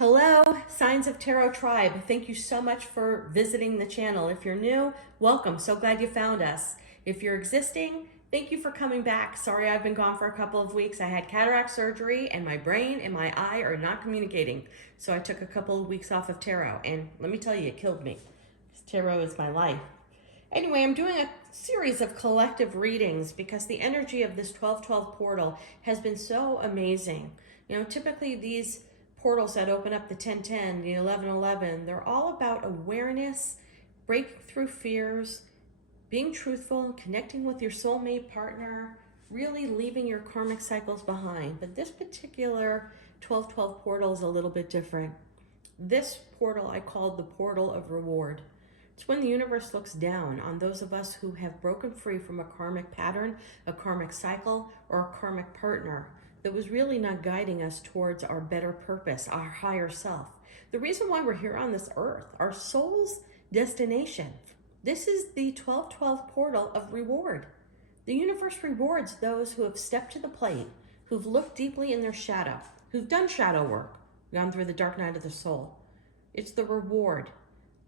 Hello, Signs of Tarot Tribe. Thank you so much for visiting the channel. If you're new, welcome. So glad you found us. If you're existing, thank you for coming back. Sorry I've been gone for a couple of weeks. I had cataract surgery and my brain and my eye are not communicating. So I took a couple of weeks off of tarot, and let me tell you, it killed me. Tarot is my life. Anyway, I'm doing a series of collective readings because the energy of this 1212 portal has been so amazing. You know, typically these portals that open up the 1010, the 1111, they're all about awareness, breaking through fears, being truthful, connecting with your soulmate partner, really leaving your karmic cycles behind. But this particular 1212 portal is a little bit different. This portal I called the portal of reward. It's when the universe looks down on those of us who have broken free from a karmic pattern, a karmic cycle, or a karmic partner that was really not guiding us towards our better purpose, our higher self. The reason why we're here on this earth, our soul's destination. This is the 1212 portal of reward. The universe rewards those who have stepped to the plate, who've looked deeply in their shadow, who've done shadow work, gone through the dark night of the soul. It's the reward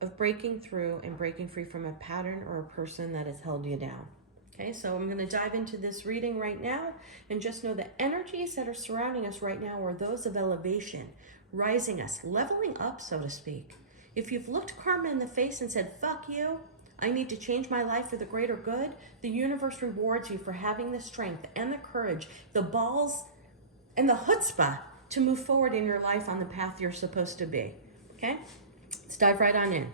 of breaking through and breaking free from a pattern or a person that has held you down. Okay, so I'm going to dive into this reading right now, and just know the energies that are surrounding us right now are those of elevation, rising us, leveling up, so to speak. If you've looked karma in the face and said, fuck you, I need to change my life for the greater good, the universe rewards you for having the strength and the courage, the balls and the chutzpah to move forward in your life on the path you're supposed to be. Okay, let's dive right on in.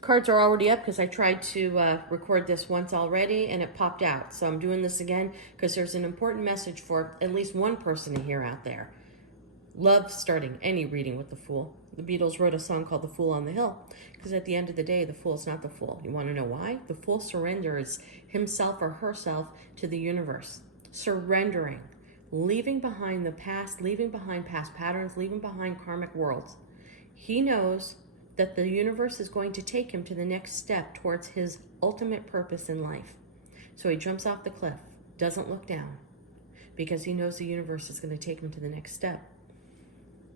Cards are already up because I tried to record this once already and it popped out. So I'm doing this again because there's an important message for at least one person to hear out there. Love starting any reading with the Fool. The Beatles wrote a song called The Fool on the Hill because at the end of the day, the Fool's not the Fool. You want to know why? The Fool surrenders himself or herself to the universe. Surrendering. Leaving behind the past, leaving behind past patterns, leaving behind karmic worlds. He knows that the universe is going to take him to the next step towards his ultimate purpose in life. So he jumps off the cliff, doesn't look down, because he knows the universe is going to take him to the next step.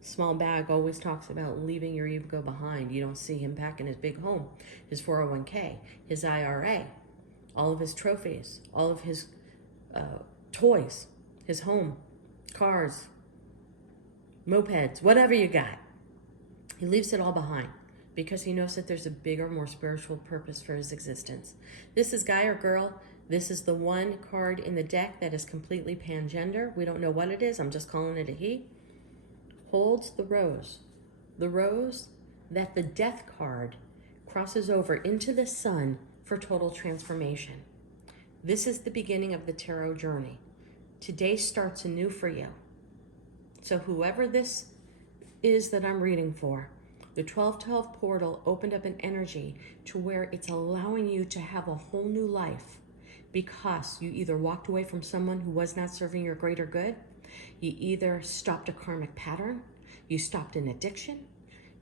Small Bag always talks about leaving your ego behind. You don't see him packing his big home, his 401k, his IRA, all of his trophies, all of his toys, his home, cars, mopeds, whatever you got. He leaves it all behind because he knows that there's a bigger, more spiritual purpose for his existence. This is guy or girl. This is the one card in the deck that is completely pangender. We don't know what it is. I'm just calling it a he. Holds the rose that the death card crosses over into the sun for total transformation. This is the beginning of the tarot journey. Today starts anew for you. So whoever this is that I'm reading for, the 1212 portal opened up an energy to where it's allowing you to have a whole new life because you either walked away from someone who was not serving your greater good, you either stopped a karmic pattern, you stopped an addiction,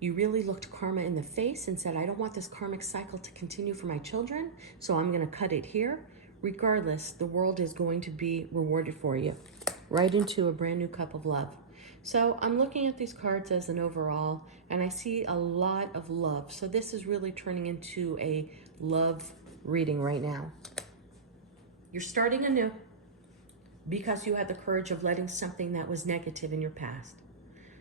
you really looked karma in the face and said, I don't want this karmic cycle to continue for my children, so I'm going to cut it here. Regardless, the world is going to be rewarded for you right into a brand new cup of love. So I'm looking at these cards as an overall, and I see a lot of love. So this is really turning into a love reading right now. You're starting anew because you had the courage of letting something that was negative in your past.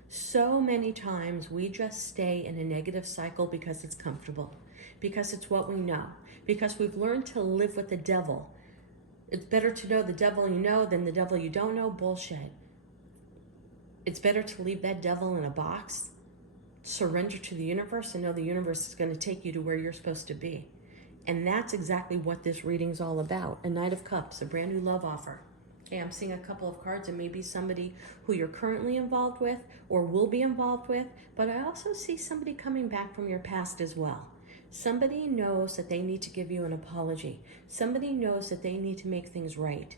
So many times we just stay in a negative cycle because it's comfortable, because it's what we know, because we've learned to live with the devil. It's better to know the devil you know than the devil you don't know. Bullshit. It's better to leave that devil in a box, surrender to the universe, and know the universe is going to take you to where you're supposed to be. And that's exactly what this reading's all about. A Knight of Cups, a brand new love offer. Okay, I'm seeing a couple of cards, and maybe somebody who you're currently involved with or will be involved with, but I also see somebody coming back from your past as well. Somebody knows that they need to give you an apology. Somebody knows that they need to make things right.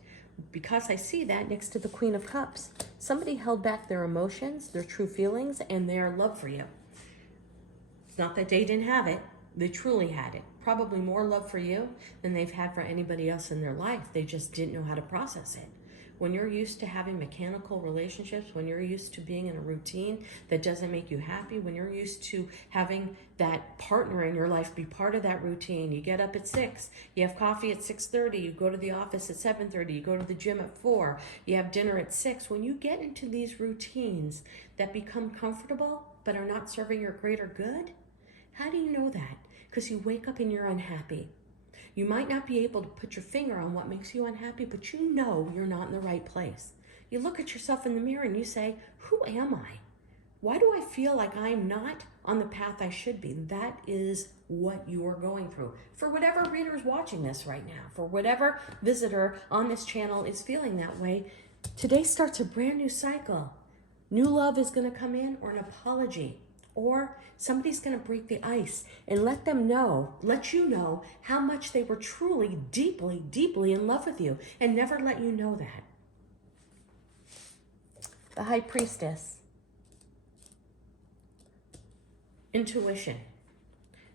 Because I see that next to the Queen of Cups. Somebody held back their emotions, their true feelings, and their love for you. It's not that they didn't have it. They truly had it. Probably more love for you than they've had for anybody else in their life. They just didn't know how to process it. when you're used to having mechanical relationships, when you're used to being in a routine that doesn't make you happy, when you're used to having that partner in your life be part of that routine, you get up at 6, you have coffee at 6:30, you go to the office at 7:30, you go to the gym at 4, you have dinner at 6. When you get into these routines that become comfortable but are not serving your greater good, how do you know that? Because you wake up and you're unhappy. You might not be able to put your finger on what makes you unhappy, but you know you're not in the right place. You look at yourself in the mirror and you say, who am I? Why do I feel like I'm not on the path I should be? That is what you are going through. For whatever reader is watching this right now, for whatever visitor on this channel is feeling that way, today starts a brand new cycle. New love is going to come in, or an apology, or somebody's going to break the ice and let you know how much they were truly, deeply, deeply in love with you and never let you know that. The High Priestess. Intuition.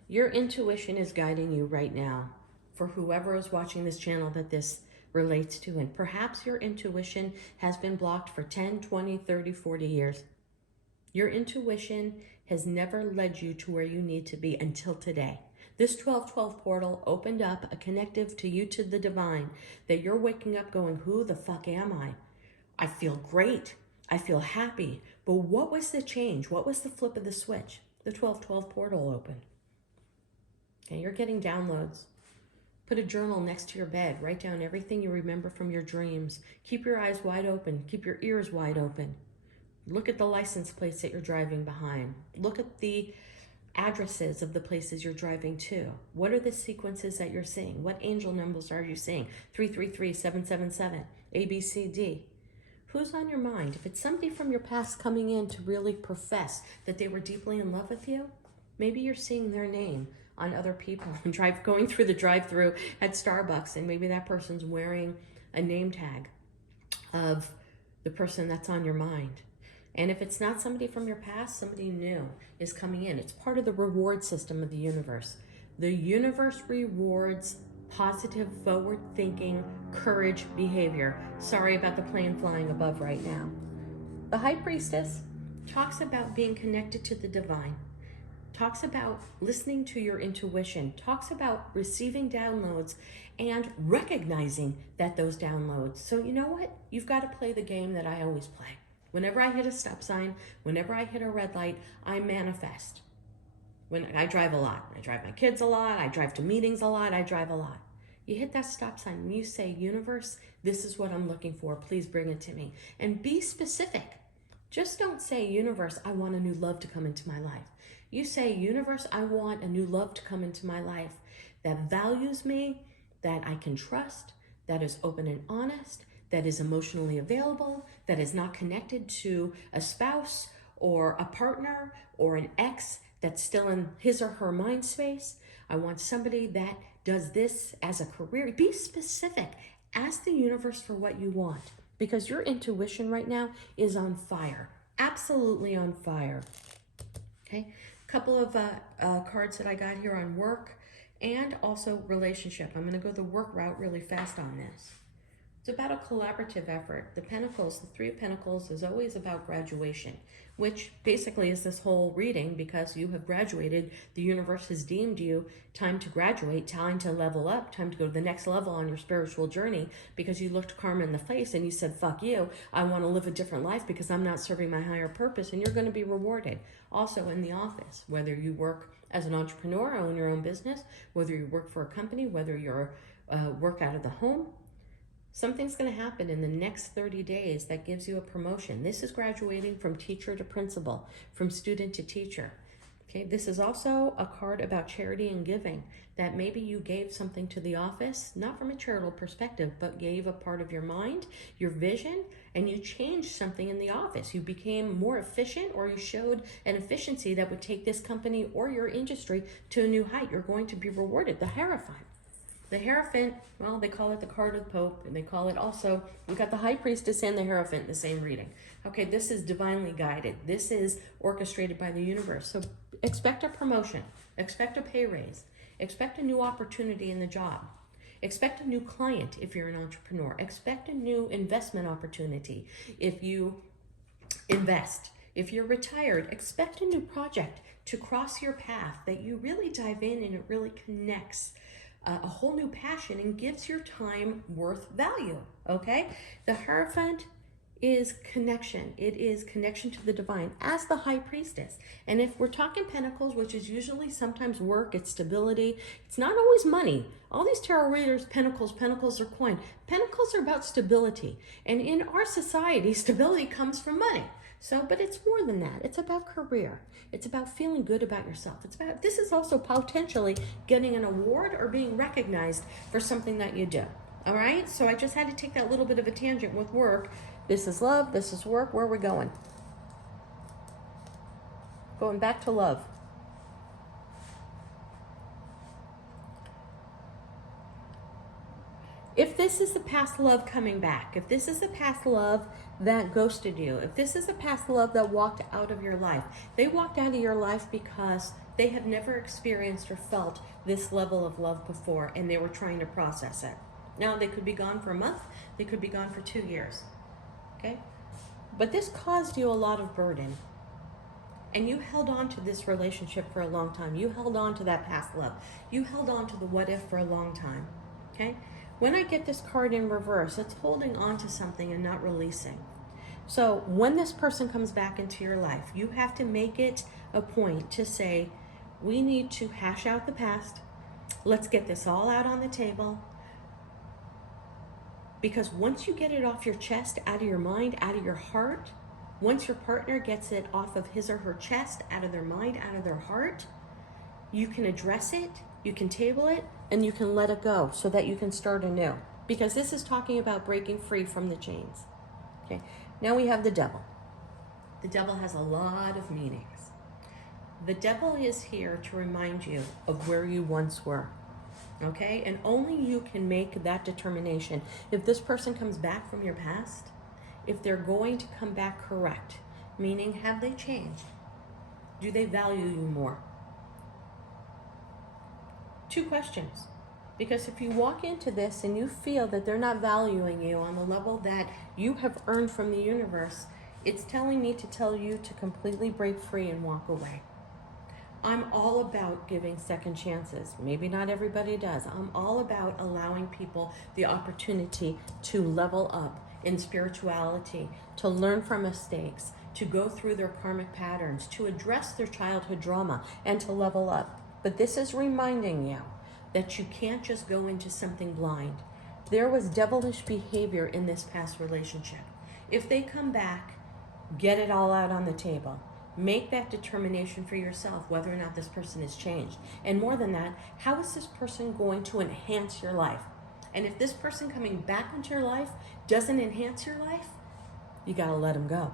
Your intuition is guiding you right now for whoever is watching this channel that this relates to. And perhaps your intuition has been blocked for 10, 20, 30, 40 years. Your intuition has never led you to where you need to be until today. This 1212 portal opened up a connective to you, to the divine, that you're waking up going, who the fuck am I? I feel great. I feel happy. But what was the change? What was the flip of the switch? The 1212 portal opened. Okay, you're getting downloads. Put a journal next to your bed. Write down everything you remember from your dreams. Keep your eyes wide open. Keep your ears wide open. Look at the license plates that you're driving behind. Look at the addresses of the places you're driving to. What are the sequences that you're seeing? What angel numbers are you seeing? 333, 777, A, B, C, D. Who's on your mind? If it's somebody from your past coming in to really profess that they were deeply in love with you, maybe you're seeing their name on other people and going through the drive-through at Starbucks, and maybe that person's wearing a name tag of the person that's on your mind. And if it's not somebody from your past, somebody new is coming in. It's part of the reward system of the universe. The universe rewards positive, forward-thinking, courage behavior. Sorry about the plane flying above right now. The High Priestess talks about being connected to the divine, talks about listening to your intuition, talks about receiving downloads and recognizing that those downloads. So you know what? You've got to play the game that I always play. Whenever I hit a stop sign, whenever I hit a red light, I manifest. When I drive a lot, I drive my kids a lot, I drive to meetings a lot, I drive a lot. You hit that stop sign and you say, universe, this is what I'm looking for. Please bring it to me. And be specific. Just don't say, universe, I want a new love to come into my life. You say, universe, I want a new love to come into my life that values me, that I can trust, that is open and honest, that is emotionally available, that is not connected to a spouse or a partner or an ex that's still in his or her mind space. I want somebody that does this as a career. Be specific. Ask the universe for what you want, because your intuition right now is on fire. Absolutely on fire. Okay, a couple of cards that I got here on work and also relationship. I'm going to go the work route really fast on this. It's about a collaborative effort. The Pentacles, the Three of Pentacles, is always about graduation, which basically is this whole reading. Because you have graduated, the universe has deemed you time to graduate, time to level up, time to go to the next level on your spiritual journey, because you looked karma in the face and you said, fuck you, I want to live a different life because I'm not serving my higher purpose, and you're going to be rewarded. Also in the office, whether you work as an entrepreneur, own your own business, whether you work for a company, whether you're work out of the home, something's going to happen in the next 30 days that gives you a promotion. This is graduating from teacher to principal, from student to teacher. Okay, this is also a card about charity and giving, that maybe you gave something to the office, not from a charitable perspective, but gave a part of your mind, your vision, and you changed something in the office. You became more efficient, or you showed an efficiency that would take this company or your industry to a new height. You're going to be rewarded. The Hierophant. The Hierophant, well, they call it the card of the Pope, and they call it also, we've got the High Priestess and the Hierophant in the same reading. Okay, this is divinely guided. This is orchestrated by the universe. So expect a promotion, expect a pay raise, expect a new opportunity in the job, Expect a new client if you're an entrepreneur. Expect a new investment opportunity if you invest. If you're retired, expect a new project to cross your path that you really dive in and it really connects a whole new passion and gives your time worth value, okay? The Hierophant is connection. It is connection to the divine as the high priestess. And if we're talking pentacles, which is usually sometimes work, it's stability, it's not always money. All these tarot readers, pentacles are coin. Pentacles are about stability. And in our society, stability comes from money. So, but it's more than that. It's about career. It's about feeling good about yourself. This is also potentially getting an award or being recognized for something that you do. All right? So I just had to take that little bit of a tangent with work. This is love. This is work. Where are we going? Going back to love. If this is the past love coming back, if this is the past love that ghosted you, if this is the past love that walked out of your life, they walked out of your life because they have never experienced or felt this level of love before and they were trying to process it. Now, they could be gone for a month, they could be gone for 2 years, okay? But this caused you a lot of burden. And you held on to this relationship for a long time. You held on to that past love. You held on to the what if for a long time, okay? When I get this card in reverse, it's holding on to something and not releasing. So when this person comes back into your life, you have to make it a point to say, we need to hash out the past. Let's get this all out on the table. Because once you get it off your chest, out of your mind, out of your heart, once your partner gets it off of his or her chest, out of their mind, out of their heart, you can address it, you can table it, and you can let it go so that you can start anew. Because this is talking about breaking free from the chains. Okay. Now we have the devil. The devil has a lot of meanings. The devil is here to remind you of where you once were. Okay? And only you can make that determination. If this person comes back from your past, if they're going to come back correct, meaning have they changed? Do they value you more? 2 questions. Because if you walk into this and you feel that they're not valuing you on the level that you have earned from the universe, it's telling me to tell you to completely break free and walk away. I'm all about giving second chances. Maybe not everybody does. I'm all about allowing people the opportunity to level up in spirituality, to learn from mistakes, to go through their karmic patterns, to address their childhood drama, and to level up. But this is reminding you that you can't just go into something blind. There was devilish behavior in this past relationship. If they come back, get it all out on the table. Make that determination for yourself whether or not this person has changed. And more than that, how is this person going to enhance your life? And if this person coming back into your life doesn't enhance your life, you got to let them go.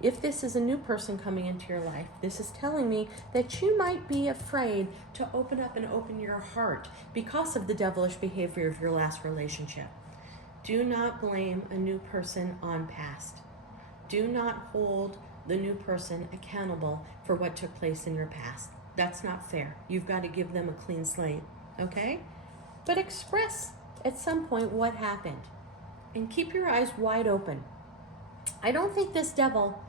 If this is a new person coming into your life, this is telling me that you might be afraid to open up and open your heart because of the devilish behavior of your last relationship. Do not blame a new person on past. Do not hold the new person accountable for what took place in your past. That's not fair. You've got to give them a clean slate, okay? But express at some point what happened and keep your eyes wide open. I don't think this devil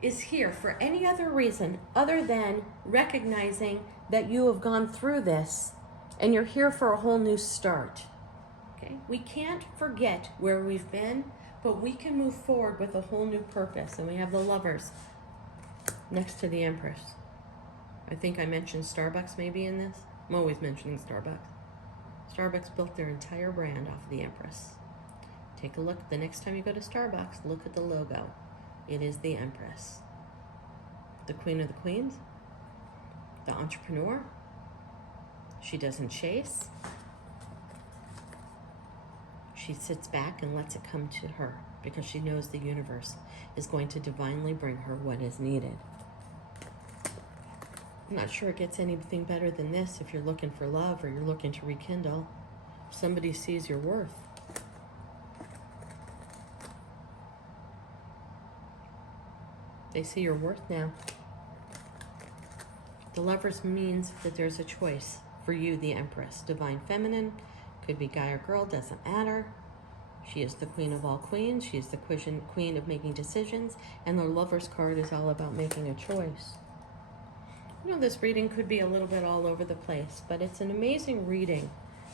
is here for any other reason other than recognizing that you have gone through this and you're here for a whole new start. Okay? We can't forget where we've been, but we can move forward with a whole new purpose. And we have the Lovers next to the Empress. I think I mentioned Starbucks maybe in this. I'm always mentioning Starbucks. Starbucks built their entire brand off of the Empress. Take a look. The next time you go to Starbucks, look at the logo. It is the Empress. The Queen of the Queens. The entrepreneur. She doesn't chase. She sits back and lets it come to her because she knows the universe is going to divinely bring her what is needed. I'm not sure it gets anything better than this if you're looking for love or you're looking to rekindle. Somebody sees your worth. They see your worth now. The Lovers means that there's a choice for you, the Empress. Divine Feminine, Could be guy or girl, doesn't matter. She is the queen of all queens. She is the queen of making decisions. And the Lover's card is all about making a choice. You know, this reading could be a little bit all over the place, but it's an amazing reading.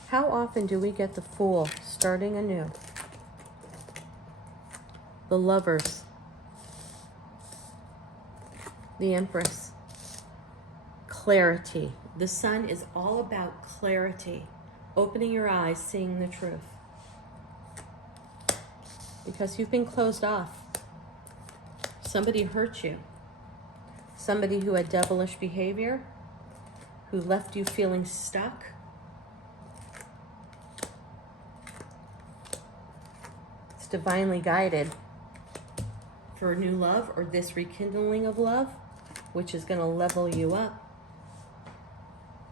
How often do we get the Fool, starting anew? The Lovers. The Empress. Clarity. The Sun is all about clarity. Opening your eyes, seeing the truth. Because you've been closed off. Somebody hurt you. Somebody who had devilish behavior, who left you feeling stuck. It's divinely guided for new love, or this rekindling of love, which is going to level you up.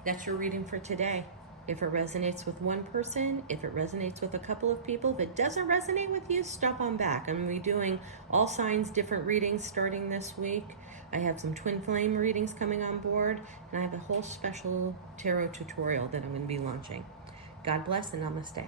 That's your reading for today. If it resonates with one person, if it resonates with a couple of people, if it doesn't resonate with you, stop on back. I'm going to be doing all signs, different readings starting this week. I have some twin flame readings coming on board, and I have a whole special tarot tutorial that I'm going to be launching. God bless and namaste.